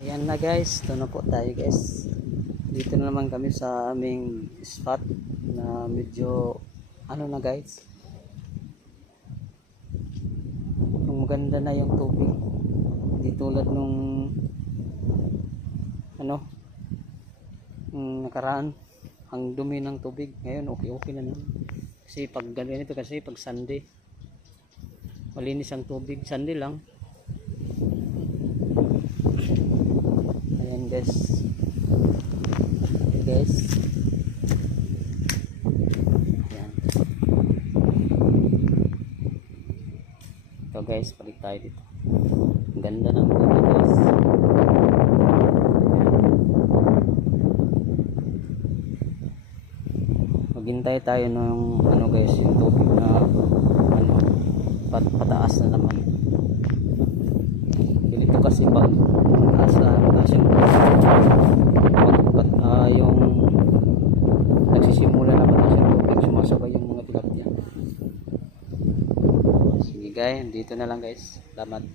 Ayan na guys, ito na po tayo guys. Dito na naman kami sa aming spot na medyo ano na guys. Maganda na yung tubig. Hindi tulad nung nakaraan. Ang dumi ng tubig. Ngayon okay na naman. Kasi pag ganito kasi pag Sunday malinis ang tubig. Sunday lang. Ayan guys. Ayan guys. Ayan. Ito guys, balik tayo dito. Ang ganda ng tubig guys. Maghintay tayo ng guys, yung tubig na pataas na naman. Ganito kasi pag mataas yung yung nagsisimula na mataas yung tubig, sumasabay yung mga tilapia. Sige guys, dito na lang guys. Salamat.